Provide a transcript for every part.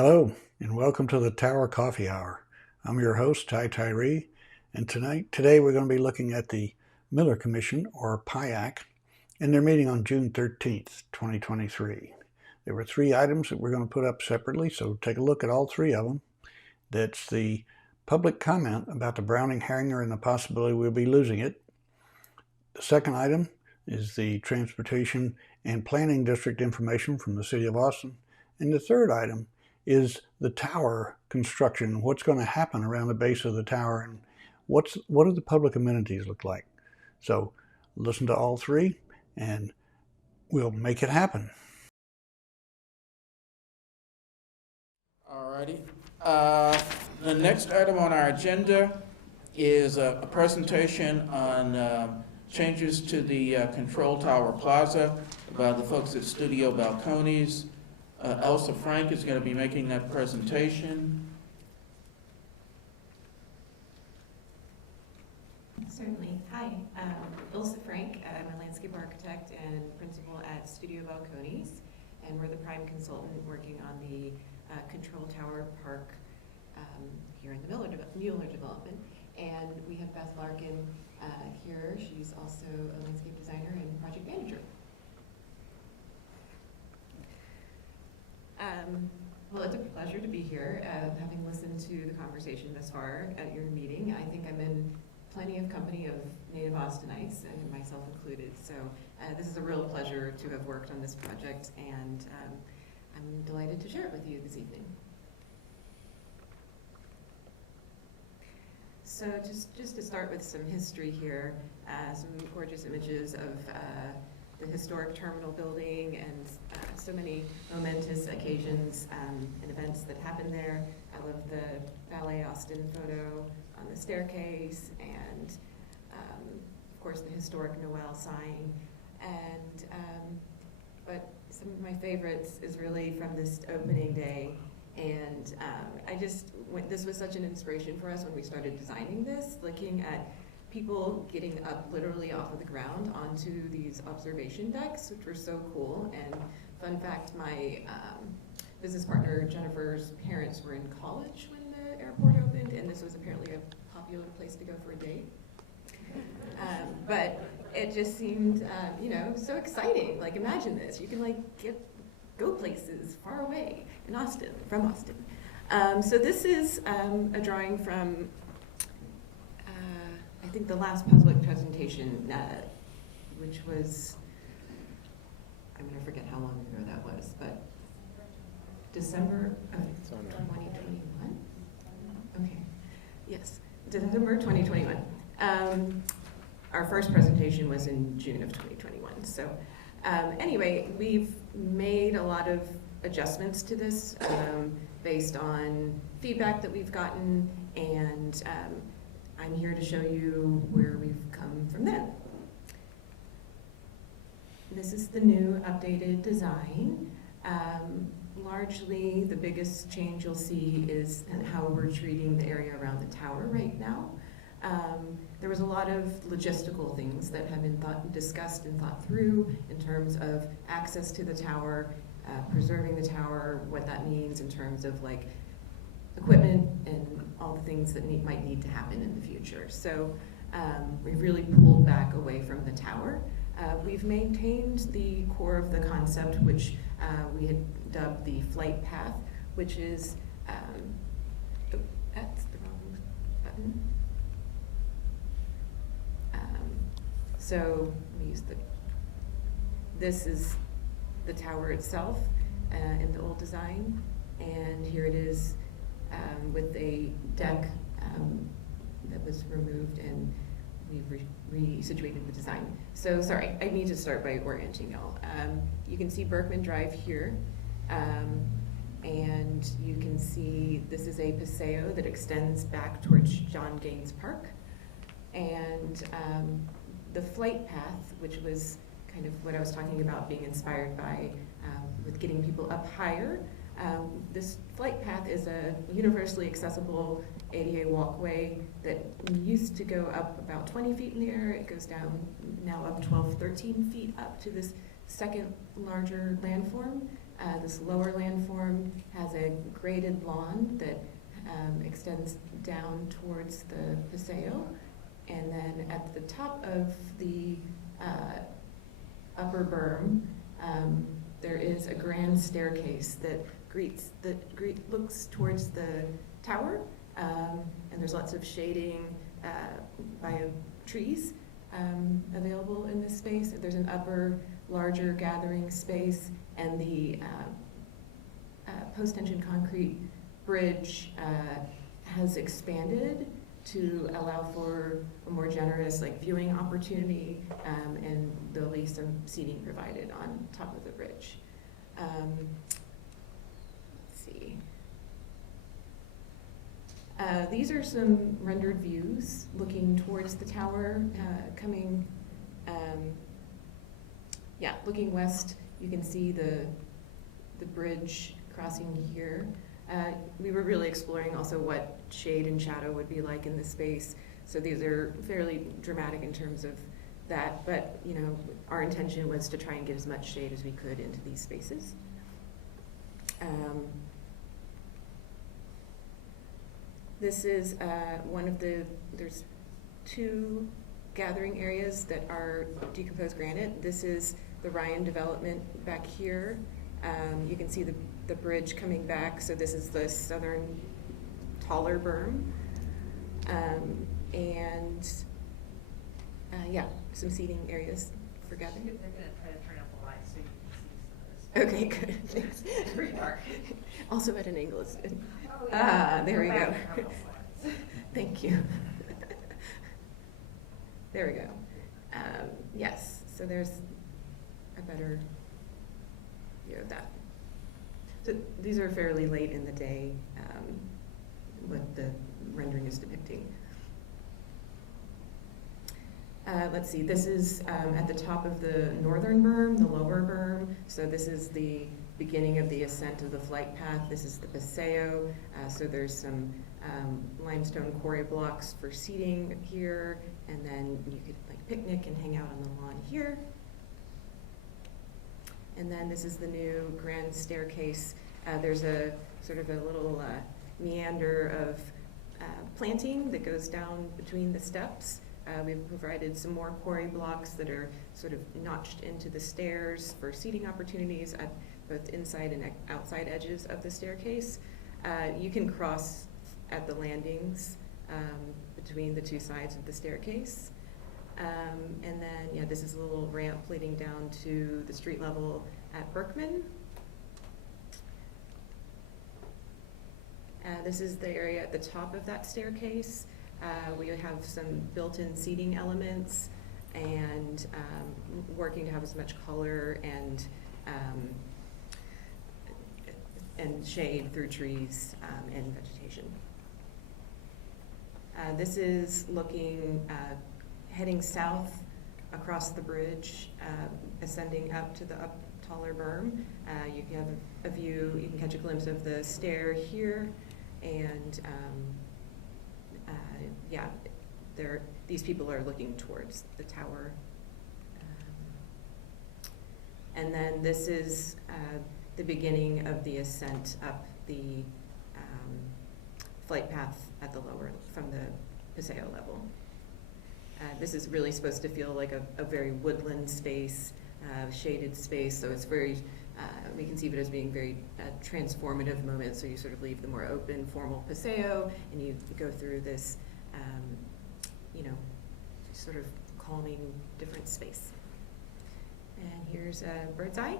Hello, and welcome to the Tower Coffee Hour. I'm your host, Ty Tyree, and today we're going to be looking at the Miller Commission, or PIAC, and their meeting on June 13th, 2023. There were three items that we're going to put up separately, so take a look at all three of them. That's the public comment about the Browning hangar and the possibility we'll be losing it. The second item is the Transportation and Planning District information from the City of Austin. And the third item is the tower construction, what's going to happen around the base of the tower, and what do the public amenities look like. So listen to all three and we'll make it happen. Alrighty. The next item on our agenda is a presentation on changes to the Control Tower Plaza by the folks at Studio Balcones. Elsa Frank is going to be making that presentation. Certainly. Hi, Elsa Frank. I'm a landscape architect and principal at Studio Balcones, and we're the prime consultant working on the Control Tower Park here in the Mueller development. And we have Beth Larkin here. She's also a landscape designer and project manager. Well, it's a pleasure to be here. Having listened to the conversation thus far at your meeting, I think I'm in plenty of company of native Austinites, and myself included. So this is a real pleasure to have worked on this project, and I'm delighted to share it with you this evening. So just to start with some history here, some gorgeous images of the historic terminal building and so many momentous occasions and events that happened there. I love the Ballet Austin photo on the staircase, and of course the historic Noel sign. And but some of my favorites is really from this opening day. And this was such an inspiration for us when we started designing this, looking at people getting up literally off of the ground onto these observation decks, which were so cool. And fun fact, my business partner Jennifer's parents were in college when the airport opened, and this was apparently a popular place to go for a date. But it just seemed, so exciting. Like, imagine this, you can go places far away in Austin, from Austin. So this is a drawing from I think the last public presentation, which was, I'm going to forget how long ago that was, but December of 2021? Okay, yes, December 2021. Our first presentation was in June of 2021. So anyway, we've made a lot of adjustments to this based on feedback that we've gotten, and I'm here to show you where we've come from then. This is the new updated design. Largely, the biggest change you'll see is how we're treating the area around the tower right now. There was a lot of logistical things that have been discussed and thought through in terms of access to the tower, preserving the tower, what that means in terms of equipment and all the things that might need to happen in the future. So we've really pulled back away from the tower. We've maintained the core of the concept, which we had dubbed the flight path, which is, that's the wrong button. So we use this is the tower itself in the old design, and here it is with a deck that was removed, and we've resituated the design. So sorry, I need to start by orienting y'all. You can see Berkman Drive here, and you can see this is a paseo that extends back towards John Gaines Park. And the flight path, which was kind of what I was talking about being inspired by with getting people up higher. This flight path is a universally accessible ADA walkway that used to go up about 20 feet in the air. It goes down now up 12, 13 feet up to this second larger landform This lower landform has a graded lawn that extends down towards the Paseo. And then at the top of the upper berm, there is a grand staircase that looks towards the tower, and there's lots of shading by trees available in this space. There's an upper, larger gathering space, and the post-tension concrete bridge has expanded to allow for a more generous viewing opportunity, and there'll be some seating provided on top of the bridge. Let's see. These are some rendered views looking towards the tower, looking west. You can see the bridge crossing here. We were really exploring also what shade and shadow would be like in this space. So these are fairly dramatic in terms of that, but our intention was to try and get as much shade as we could into these spaces. This is there's two gathering areas that are decomposed granite. This is the Ryan development back here. You can see the bridge coming back, so this is the southern taller berm. Some seating areas for gathering. They're going to try to turn up the lights so you can see some of this. Okay, good, thanks. It's pretty dark. Also at an angle is good. Oh, yeah. There we go. Back from those lights. Thank you. There we go. Yes, so there's a better view of that. So these are fairly late in the day, what the rendering is depicting. Let's see, this is at the top of the northern berm, the lower berm. So this is the beginning of the ascent of the flight path. This is the Paseo. So there's some limestone quarry blocks for seating here, and then you could picnic and hang out on the lawn here. And then this is the new grand staircase. There's a sort of a little meander of planting that goes down between the steps. We've provided some more quarry blocks that are sort of notched into the stairs for seating opportunities at both inside and outside edges of the staircase. You can cross at the landings between the two sides of the staircase. And then, this is a little ramp leading down to the street level at Berkman. This is the area at the top of that staircase. We have some built-in seating elements and working to have as much color and shade through trees and vegetation. This is looking, heading south across the bridge, ascending up to the taller berm. You can have a view, you can catch a glimpse of the stair here, and these people are looking towards the tower. And then this is the beginning of the ascent up the flight path at the lower, from the Paseo level. This is really supposed to feel like a very woodland space, shaded space, so it's very, we conceive it as being very transformative moment, so you sort of leave the more open, formal Paseo, and you go through this, sort of calming, different space. And here's a bird's eye.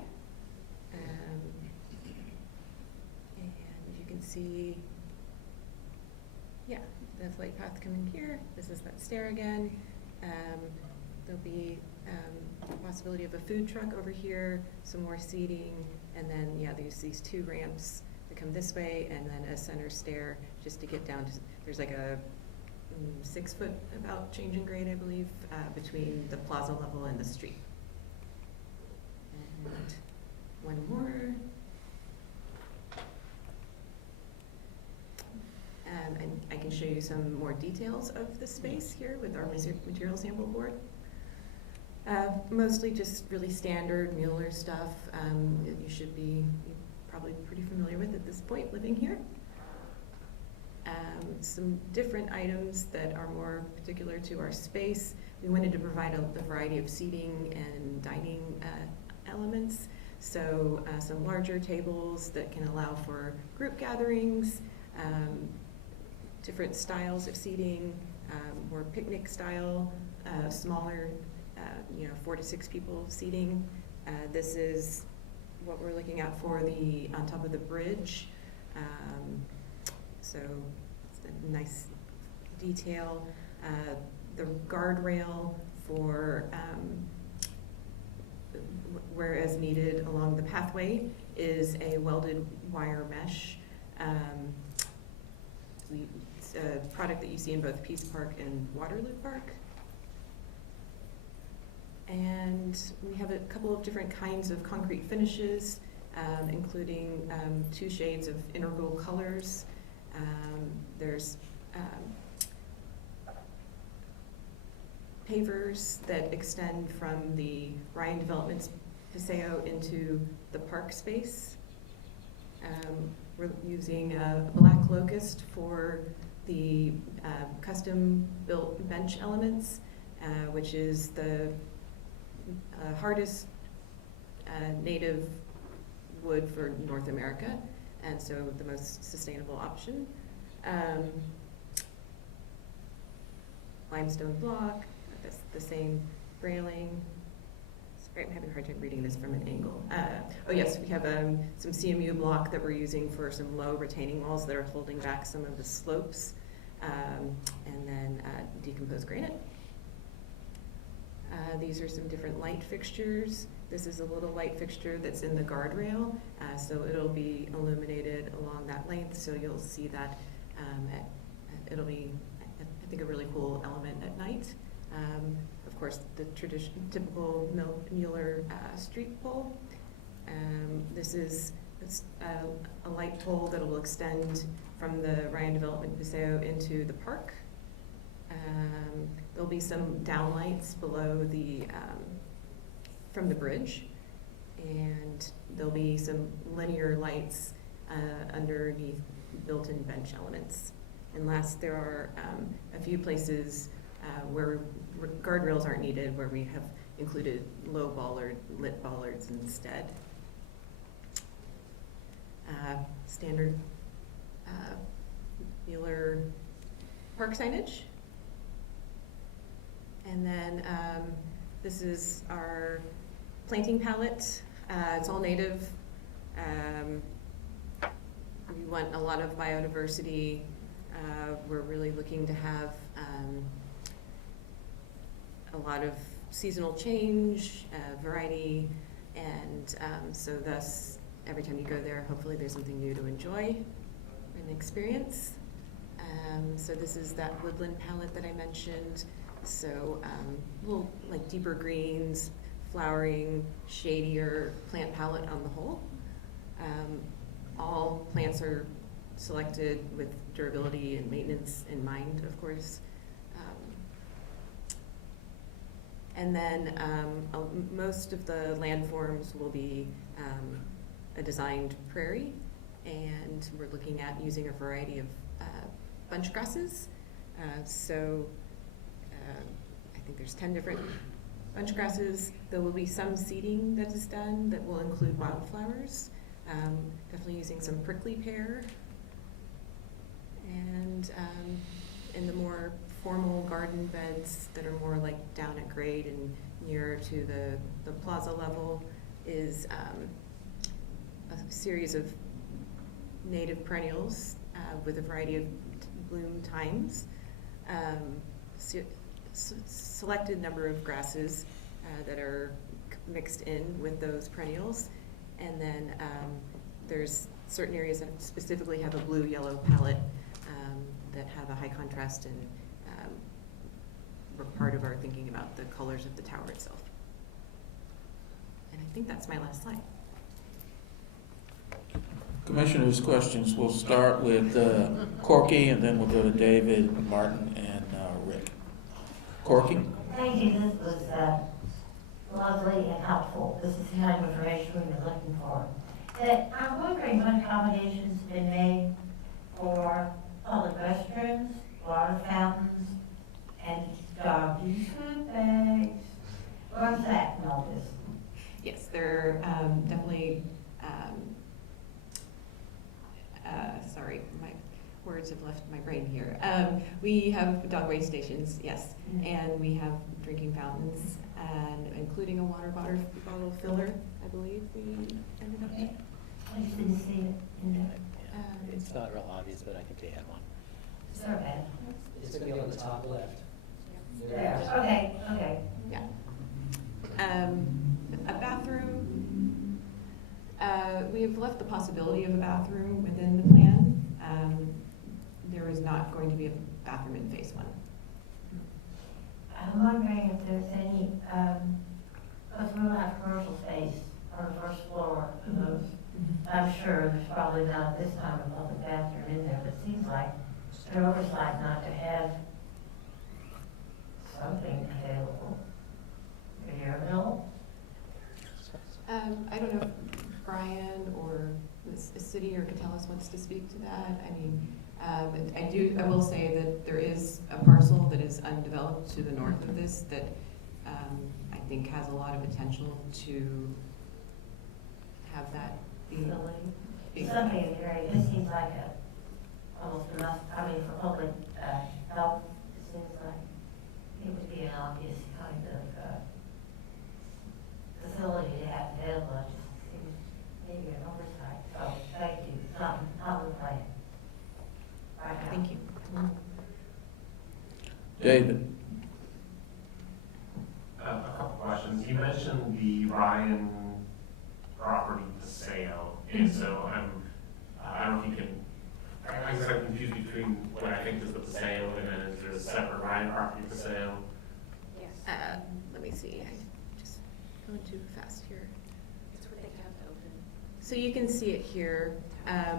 And you can see, the flight path coming here. This is that stair again. There'll be the possibility of a food truck over here, some more seating, and then, there's these two ramps that come this way, and then a center stair just to get down to, there's like a 6 foot about change in grade, I believe, between the plaza level and the street. And one more. And I can show you some more details of the space here with our material sample board. Mostly just really standard Mueller stuff that you should be probably pretty familiar with at this point living here. Some different items that are more particular to our space. We wanted to provide a variety of seating and dining elements. So some larger tables that can allow for group gatherings, different styles of seating, more picnic style, smaller, 4 to 6 people seating. This is what we're looking at for the on top of the bridge. So it's a nice detail. The guardrail for where as needed along the pathway is a welded wire mesh. It's a product that you see in both Peace Park and Waterloo Park. And we have a couple of different kinds of concrete finishes, including 2 shades of integral colors. There's pavers that extend from the Ryan Development's Paseo into the park space. We're using a black locust for the custom-built bench elements, which is the hardest native wood for North America, and so the most sustainable option. Limestone block, that's the same railing. Sorry, I'm having a hard time reading this from an angle. Oh yes, we have some CMU block that we're using for some low retaining walls that are holding back some of the slopes, and then decomposed granite. These are some different light fixtures. This is a little light fixture that's in the guardrail, so it'll be illuminated along that length, so you'll see that it'll be, I think, a really cool element at night. Of course, the typical Mueller street pole. This is a light pole that will extend from the Ryan Development Paseo into the park. There'll be some downlights below the from the bridge, and there'll be some linear lights underneath built-in bench elements. And last, there are a few places where guardrails aren't needed, where we have included low lit bollards instead. Standard Mueller park signage. And then this is our planting palette. It's all native. We want a lot of biodiversity. We're really looking to have a lot of seasonal change, variety, and so thus every time you go there, hopefully there's something new to enjoy and experience. So this is that woodland palette that I mentioned. So little like deeper greens, flowering, shadier plant palette on the whole. All plants are selected with durability and maintenance in mind, of course. And then most of the landforms will be a designed prairie, and we're looking at using a variety of bunch grasses. I think there's 10 different bunch grasses. There will be some seeding that is done that will include wildflowers, definitely using some prickly pear. And in the more formal garden beds that are more like down at grade and nearer to the plaza level is a series of native perennials with a variety of bloom times. Selected number of grasses that are mixed in with those perennials, and then there's certain areas that specifically have a blue-yellow palette that have a high contrast, and were part of our thinking about the colors of the tower itself. And I think that's my last slide. Commissioners' questions. We'll start with Corky, and then we'll go to David, Martin, and Rick. Corky? Thank you. This was lovely and helpful. This is the kind of information we've been looking for. That I'm wondering what accommodations have been made for public restrooms, water fountains, and doggy food bags. Where's that in all this? Yes, there are definitely, sorry, my words have left my brain here. We have dog waste stations, yes, and we have drinking fountains, and including a water bottle filler, I believe we ended up with. I just didn't see it in there. It's not real obvious, but I think they have one. Is there a bed? It's gonna be on the top left. There, okay, okay. Yeah. A bathroom, we have left the possibility of a bathroom within the plan. There is not going to be a bathroom in phase one. I'm wondering if there's any, because we will have commercial space on the first floor of those. I'm sure there's probably not this time a public bathroom in there, but it seems like an oversight not to have something available. A urinal? I don't know if Brian or the city or Catellus wants to speak to that. I mean, I will say that there is a parcel that is undeveloped to the north of this that I think has a lot of potential to have that be. Something in the area, this seems like a, almost a must, I mean, for public health, it seems like it would be an obvious kind of facility to have available. It just seems maybe an oversight. So thank you. It's not the plan. Right now. Thank you. David? A couple questions. You mentioned the Ryan property sale, and so I don't know if you can, I guess I'm confused between what I think is the sale and then is there a separate Ryan property sale? Yes. Let me see. I just going too fast here. It's what they have open. So you can see it here.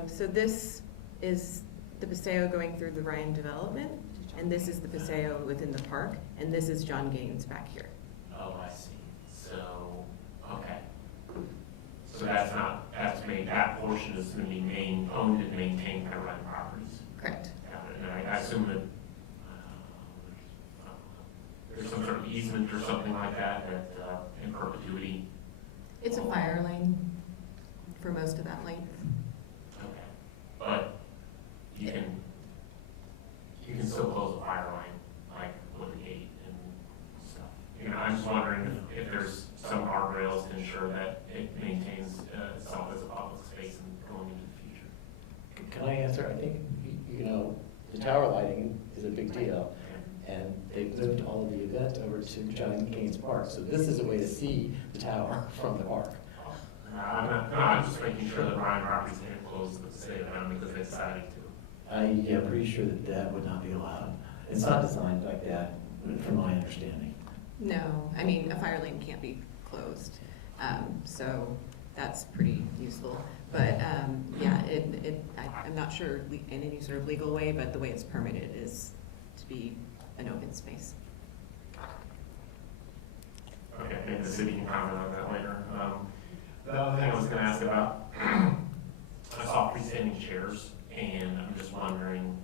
So this is the Paseo going through the Ryan development, and this is the Paseo within the park, and this is John Gaines back here. Oh, I see. So, okay. So that portion is going to be owned and maintained by Ryan Properties. Correct. And I assume that there's some sort of easement or something like that in perpetuity. It's a fire lane for most of that length. Okay. But you can still close a fire line, like with a gate and stuff. You know, I'm just wondering if there's some guardrails to ensure that it maintains itself as a public space and going into the future. Can I answer? I think, the tower lighting is a big deal. And they've moved all of the event over to John Gaines Park. So this is a way to see the tower from the park. I'm just making sure that Ryan Properties can't close the state because they decided to. I'm pretty sure that would not be allowed. It's not designed like that, from my understanding. No, I mean, a fire lane can't be closed. So that's pretty useful. But yeah, I'm not sure in any sort of legal way, but the way it's permitted is to be an open space. Okay, maybe the city can comment on that later. The other thing I was going to ask about, I saw freestanding chairs, and I'm just wondering,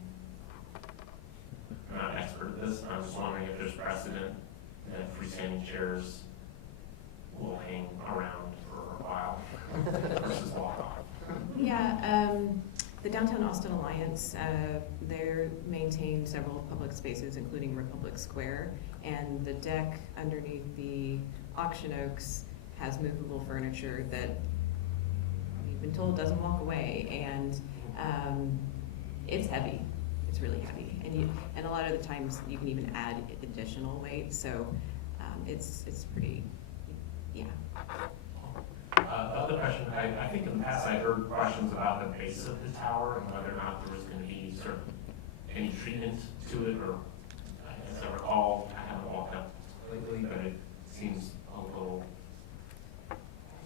I'm not an expert at this, I'm just wondering if there's precedent that freestanding chairs will hang around for a while versus walk off. Yeah, the Downtown Austin Alliance, they maintain several public spaces, including Republic Square, and the deck underneath the auction oaks has movable furniture that we've been told doesn't walk away, and it's heavy. It's really heavy, and a lot of the times you can even add additional weight, so it's pretty, yeah. The other question, I think in the past I heard questions about the base of the tower and whether or not there was going to be sort of any treatment to it, or as I recall, I haven't walked up lately, but it seems a little,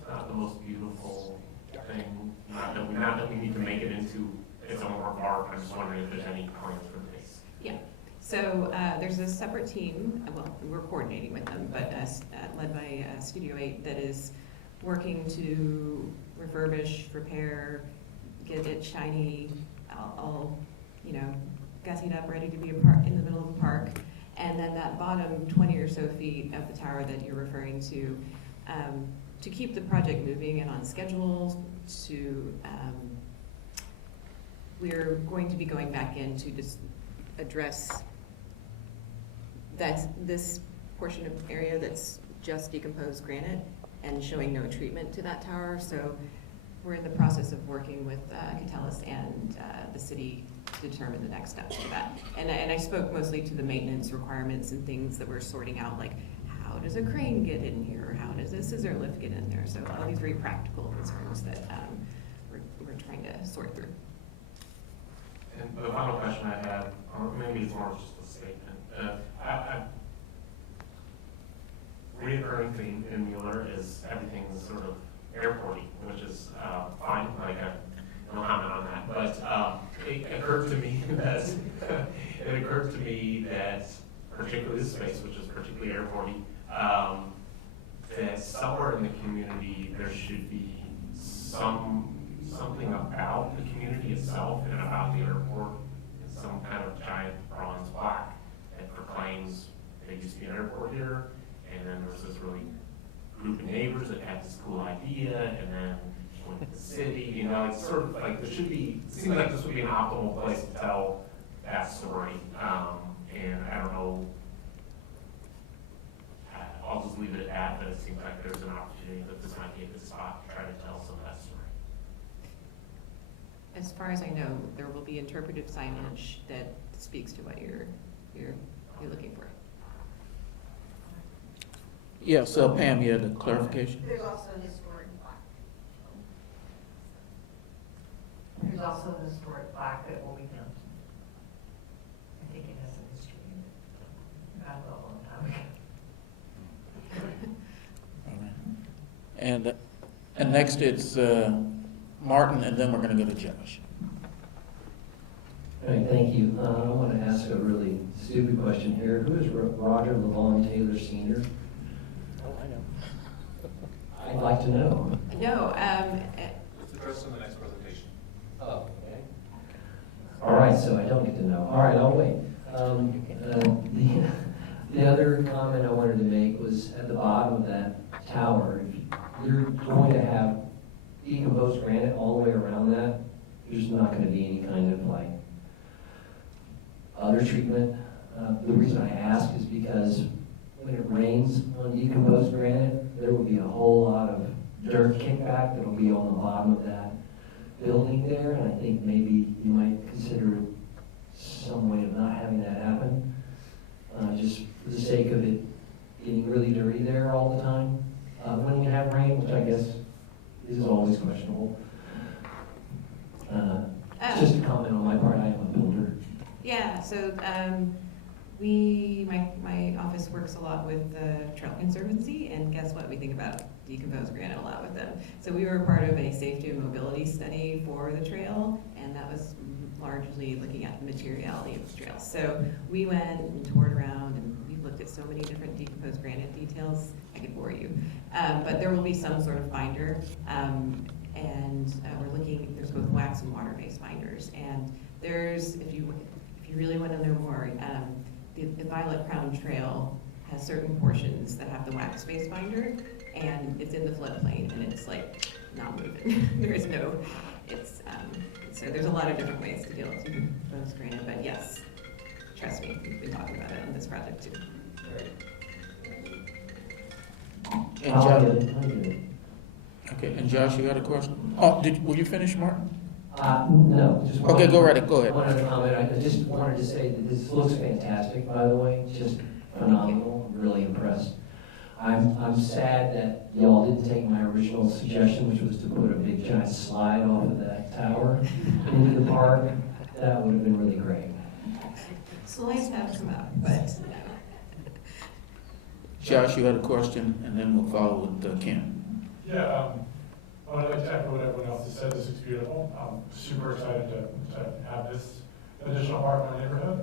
not the most beautiful thing. Not that we need to make it into its own work of art. I'm just wondering if there's any plans for the base. Yeah, so there's a separate team, well, we're coordinating with them, but led by Studio 8 that is working to refurbish, repair, get it shiny, all gussied up, ready to be in the middle of the park. And then that bottom 20 or so feet of the tower that you're referring to keep the project moving and on schedule, we're going to be going back in to just address this portion of area that's just decomposed granite and showing no treatment to that tower. So we're in the process of working with Catellis and the city to determine the next steps for that. And I spoke mostly to the maintenance requirements and things that we're sorting out, like how does a crane get in here? How does a scissor lift get in there? So all these very practical concerns that we're trying to sort through. And the final question I had, or maybe it's more just a statement. Reoccurring theme in Mueller is everything's sort of airporty, which is fine. Like I don't comment on that, but it occurred to me that particularly this space, which is particularly airporty, that somewhere in the community there should be something about the community itself and about the airport, some kind of giant bronze plaque that proclaims there used to be an airport here, and then there was this really group of neighbors that had this cool idea, and then went to the city. It's sort of like it seems like this would be an optimal place to tell that story. And I don't know, I'll just leave it at that, but it seems like there's an opportunity that this might be a good spot to try to tell some of that story. As far as I know, there will be interpretive signage that speaks to what you're looking for. Yeah, so Pam, you had a clarification? There's also a historic plaque. There's also a historic plaque that will be mounted. I think it has some history in it. About a long time ago. And next it's Martin, and then we're going to go to Josh. All right, thank you. I want to ask a really stupid question here. Who is Roger Lavon Taylor Sr.? Oh, I know. I'd like to know. No, It's addressed in the next presentation. Oh, okay. All right, so I don't get to know. All right, I'll wait. The other comment I wanted to make was at the bottom of that tower, if you're going to have decomposed granite all the way around that, there's not going to be any kind of like other treatment. The reason I ask is because when it rains on decomposed granite, there will be a whole lot of dirt kickback that will be on the bottom of that building there, and I think maybe you might consider some way of not having that happen, just for the sake of it getting really dirty there all the time. When you have rain, which I guess is always questionable. Just a comment on my part, I am a builder. yeah, so my office works a lot with the Trail Conservancy, and guess what? We think about decomposed granite a lot with them. So we were part of a safety and mobility study for the trail, and that was largely looking at the materiality of the trail. So we went and toured around, and we looked at so many different decomposed granite details. I could bore you, but there will be some sort of binder, and we're looking. There's both wax and water-based binders, and there's if you really want to know more. The Violet Crown Trail has certain portions that have the wax-based binder, and it's in the floodplain, and it's like not moving. There is no, so there's a lot of different ways to deal with decomposed granite, but yes, trust me, we've been talking about it on this project too. And I'll Josh, get it. okay, and Josh, you got a question? Oh, will you finish, Martin? No, just Okay, go right, go ahead. One other comment. I just wanted to say that this looks fantastic, by the way. Just phenomenal. I'm really impressed. I'm sad that y'all didn't take my original suggestion, which was to put a big giant slide off of that tower into the park. That would have been really great. Slides have come out, but Josh, you had a question, and then we'll follow with Ken. Yeah, I'd like to echo what everyone else has said. This looks beautiful. I'm super excited to have this additional part of my neighborhood.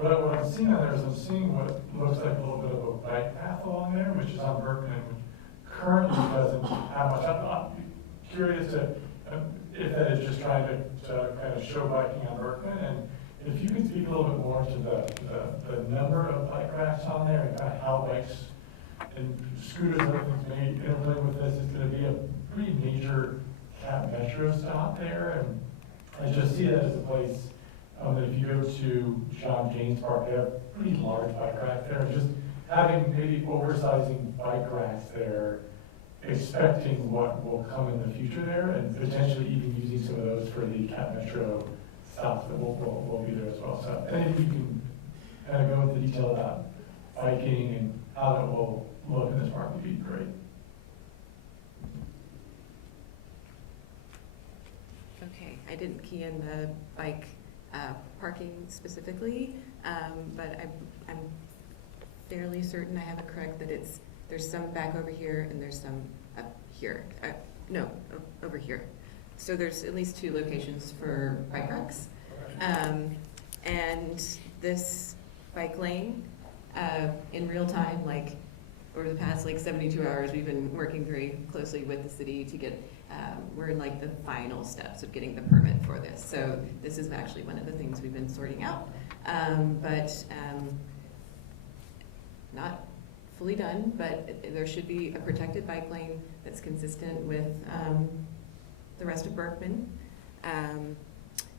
what I'm seeing on there is I'm seeing what looks like a little bit of a bike path along there, which is on Berkman, which currently doesn't have much. I'm curious if that is just trying to kind of show biking on Berkman, and if you could speak a little bit more to the number of bike racks on there and kind of how bikes and scooters and other things may interplay with this. It's going to be a pretty major Cap Metro stop there, and I just see that as a place that if you go to John James Park, they have pretty large bike racks there. Just having maybe oversizing bike racks there, expecting what will come in the future there, and potentially even using some of those for the Cap Metro stops that will be there as well. So I think you can kind of go into detail about biking and how that will look in this park would be great. Okay, I didn't key in the bike parking specifically, but I'm fairly certain I have it correct that there's some back over here and there's some up here. No, over here. So there's at least 2 locations for bike racks. And this bike lane, in real time, like over the past 72 hours, we've been working very closely with the city to get, we're in the final steps of getting the permit for this. So this is actually one of the things we've been sorting out, but not fully done, but there should be a protected bike lane that's consistent with the rest of Berkman.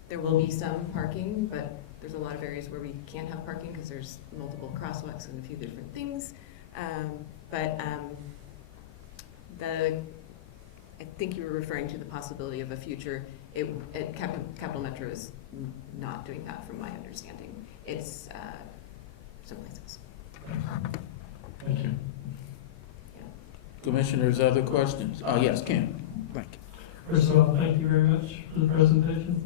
There will be some parking, but there's a lot of areas where we can't have parking because there's multiple crosswalks and a few different things. I think you were referring to the possibility of a future. Capital Metro is not doing that, from my understanding. It's someplace else. Thank you. Yeah. Commissioners, other questions? Oh, yes, Ken. Thank you. First of all, thank you very much for the presentation.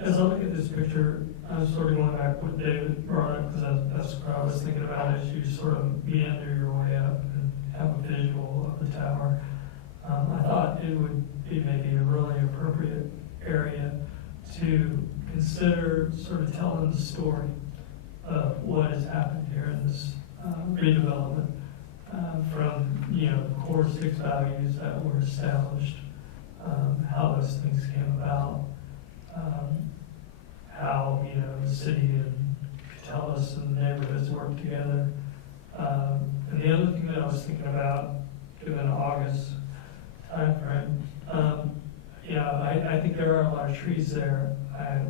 As I look at this picture, I'm sort of going back what David brought up, because that's what I was thinking about as you sort of meander your way up and have a visual of the tower. I thought it would be maybe a really appropriate area to consider sort of telling the story of what has happened here in this redevelopment, from the core 6 values that were established, how those things came about, how the city and Catellus and the neighborhoods work together. And the other thing that I was thinking about, given August timeframe, I think there are a lot of trees there.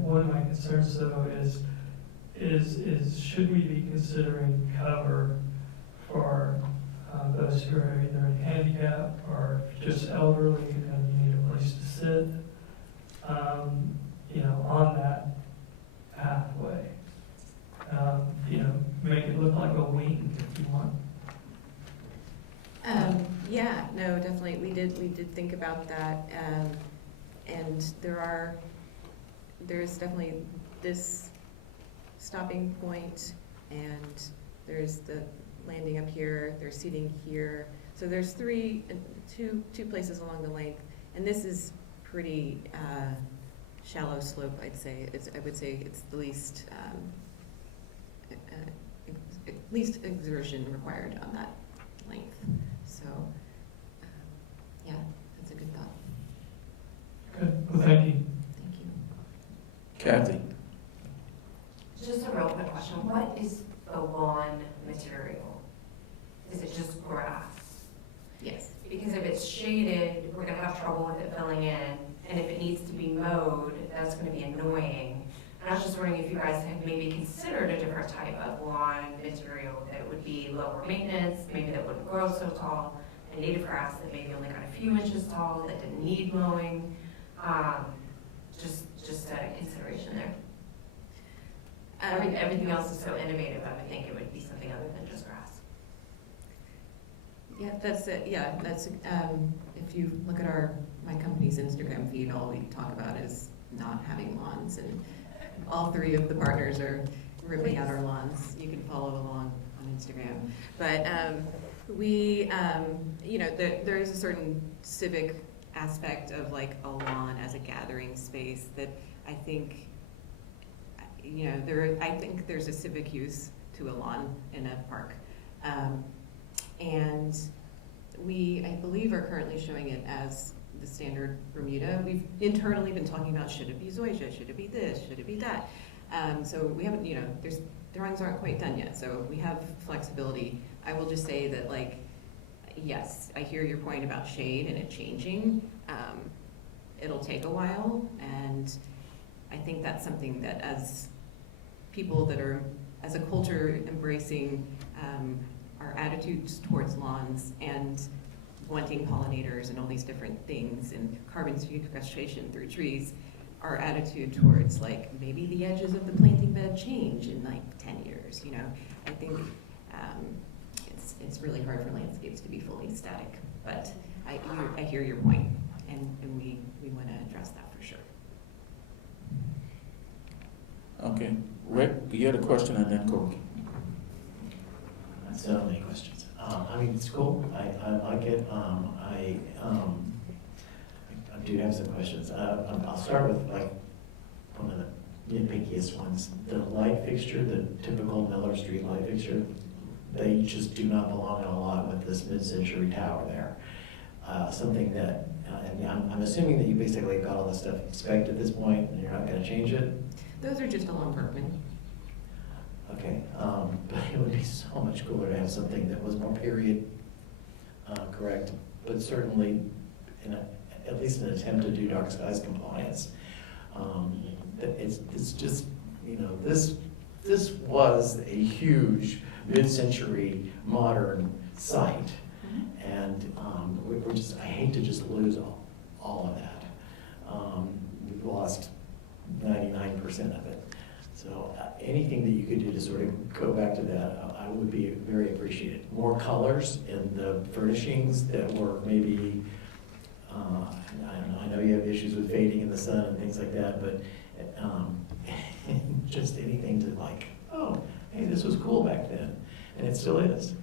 One of my concerns though is should we be considering cover for those who are either in handicap or just elderly and you need a place to sit, on that pathway. Make it look like a wing if you want. Yeah, no, definitely. We did think about that, and there's definitely this stopping point, and there's the landing up here. There's seating here. So there's two places along the length, and this is pretty shallow slope. I would say it's the least exertion required on that length. So, yeah, that's a good thought. Good. Well, thank you. Thank you. Kathy? Just a real quick question. What is the lawn material? Is it just grass? Yes. Because if it's shaded, we're gonna have trouble with it filling in. And if it needs to be mowed, that's gonna be annoying. And I was just wondering if you guys had maybe considered a different type of lawn material that would be lower maintenance, maybe that wouldn't grow so tall, a native grass that maybe only got a few inches tall, that didn't need mowing. Just a consideration there. Everything else is so innovative, I would think it would be something other than just grass. Yeah, that's it. Yeah, that's if you look at my company's Instagram feed, all we talk about is not having lawns, and all 3 of the partners are ripping out our lawns. You can follow along on Instagram. But there is a certain civic aspect of a lawn as a gathering space that I think, you know, I think there's a civic use to a lawn in a park. And we, I believe, are currently showing it as the standard Bermuda. We've internally been talking about, should it be zoysia, should it be this, should it be that? So we haven't, you know, the drawings aren't quite done yet, so we have flexibility. I will just say that, like, yes, I hear your point about shade and it changing. It'll take a while, and I think that's something that as people that are, as a culture, embracing our attitudes towards lawns and wanting pollinators and all these different things and carbon sequestration through trees, our attitude towards, like, maybe the edges of the planting bed change in like 10 years, you know. I think it's really hard for landscapes to be fully static, but I hear your point, and we want to address that for sure. Okay, Rick, you had a question and then Corky. So many questions. I mean, it's cool. I like it. I do have some questions. I'll start with like one of the nitpickiest ones. The light fixture, the typical Miller Street light fixture, they just do not belong in a lot with this mid-century tower there. Something that, and I'm assuming that you basically got all the stuff spec'd at this point and you're not going to change it? Those are just along Berkman. Okay, but it would be so much cooler to have something that was more period correct, but certainly at least an attempt to do dark skies compliance. It's just, you know, this was a huge mid-century modern site, and we're just, I hate to just lose all of that. We've lost 99% of it. So anything that you could do to sort of go back to that, I would be very appreciated. More colors in the furnishings that were maybe, I don't know, I know you have issues with fading in the sun and things like that, but just anything to like, oh, hey, this was cool back then, and it still is.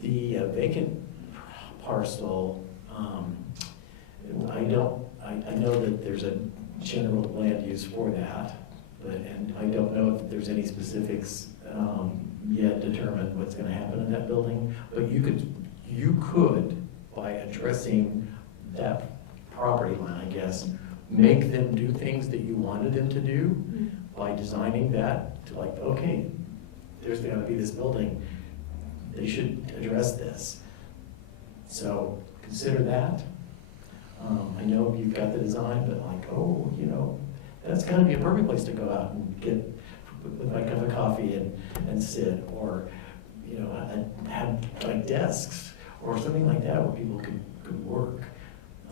The vacant parcel, I know that there's a general land use for that, and I don't know if there's any specifics yet determined what's going to happen in that building. But you could, by addressing that property line, I guess, make them do things that you wanted them to do by designing that to, like, okay, there's going to be this building, they should address this. So consider that. I know you've got the design, but like, oh, you know, that's gotta be a perfect place to go out and get with my cup of coffee and sit, or, you know, have like desks or something like that where people could work.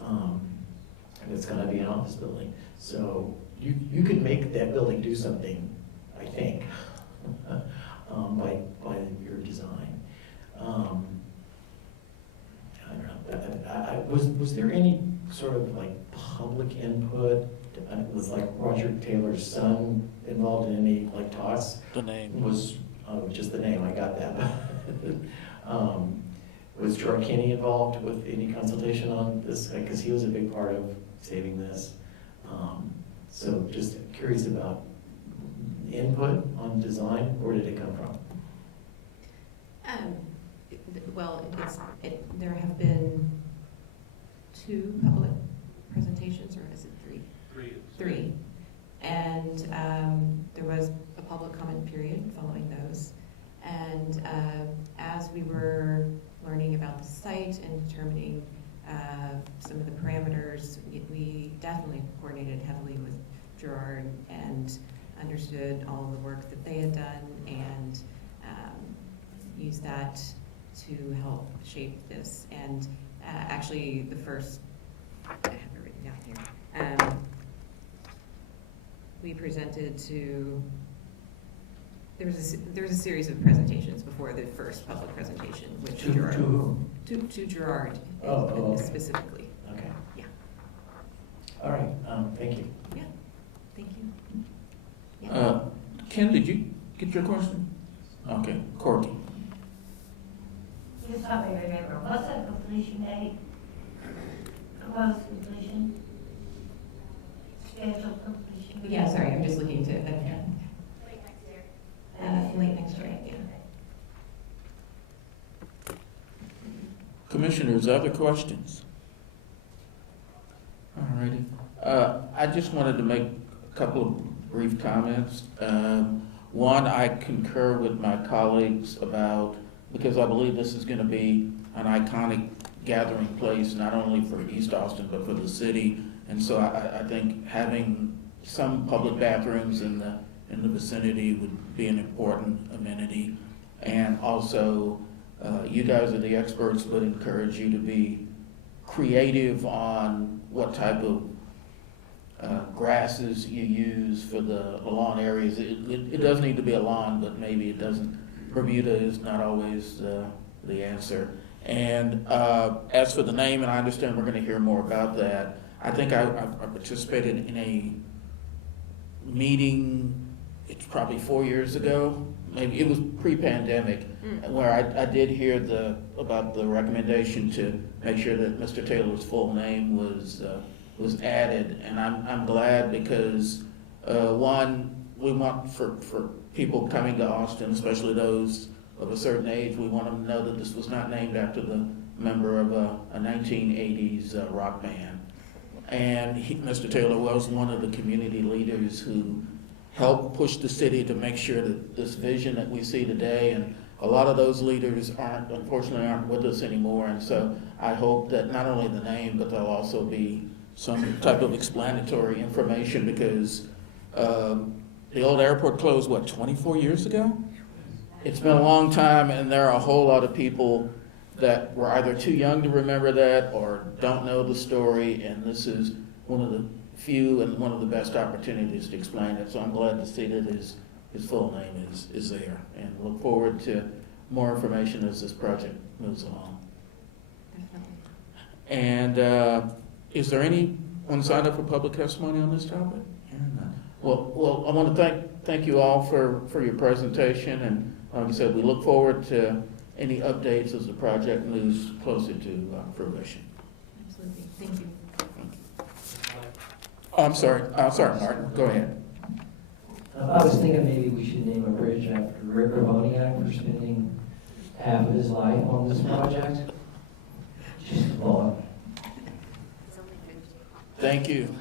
And it's gonna be an office building. So you could make that building do something, I think, by your design. I don't know. Was there any sort of like public input? Was like Roger Taylor's son involved in any like talks? The name. Was just the name, I got that. Was George Kinney involved with any consultation on this? Because he was a big part of saving this. So just curious about input on design. Where did it come from? Well, there have been 2 public presentations, or is it 3? 3. And there was a public comment period following those. And as we were learning about the site and determining some of the parameters, we definitely coordinated heavily with Gerard and understood all of the work that they had done, and used that to help shape this. And actually the first, I have it written down here, we presented to, there was a series of presentations before the first public presentation, which Gerard, To whom? to Gerard Okay. specifically. Okay. Yeah. All right, thank you. Yeah, thank you. Yeah. Ken, did you get your question? Okay, Corky. Just help me remember, what's the completion date? Proposed completion? Scheduled completion? Yeah, sorry, I'm just looking to, Late next year. late next year, yeah. Commissioners, other questions? All righty. I just wanted to make a couple of brief comments. One, I concur with my colleagues about, because I believe this is gonna be an iconic gathering place, not only for East Austin, but for the city. And so I think having some public bathrooms in the vicinity would be an important amenity. And also, you guys are the experts, but encourage you to be creative on what type of grasses you use for the lawn areas. It does need to be a lawn, but maybe it doesn't. Bermuda is not always the answer. And as for the name, and I understand we're going to hear more about that, I think I participated in a meeting, it's probably 4 years ago, maybe it was pre-pandemic, where I did hear about the recommendation to make sure that Mr. Taylor's full name was added, and I'm glad because one, we want for people coming to Austin, especially those of a certain age, we want them to know that this was not named after the member of a 1980s rock band. And Mr. Taylor was one of the community leaders who helped push the city to make sure that this vision that we see today, and a lot of those leaders unfortunately aren't with us anymore. And so I hope that not only the name, but there'll also be some type of explanatory information, because the old airport closed, 24 years ago? It's been a long time, and there are a whole lot of people that were either too young to remember that or don't know the story, and this is one of the few and one of the best opportunities to explain it. So I'm glad to see that his full name is there, and look forward to more information as this project moves along. Definitely. And is there anyone signed up for public testimony on this topic? Hearing none. Well, I want to thank you all for your presentation, and like I said, we look forward to any updates as the project moves closer to fruition. Absolutely, thank you. Oh, I'm sorry, Martin, go ahead. I was thinking maybe we should name a bridge after Rick Ravoniak for spending half of his life on this project. Just a thought. Thank you.